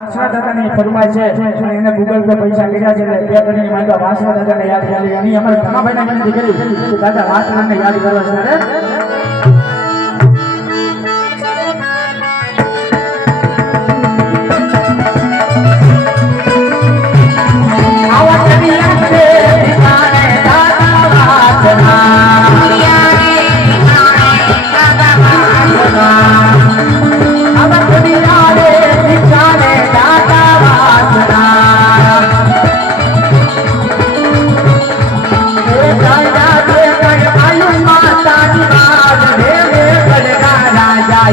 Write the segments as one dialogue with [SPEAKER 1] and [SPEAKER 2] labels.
[SPEAKER 1] ફરમાઈ છે અને એને ગૂગલ પૈસા કર્યા છે? એટલે બે યાદ કરી એની દાદા વાસવાને યાદ કરવા I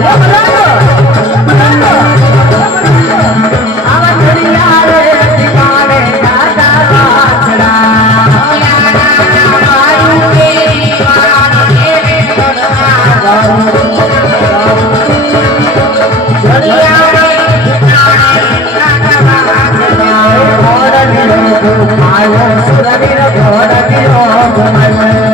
[SPEAKER 1] won't let it go, let it go, my way.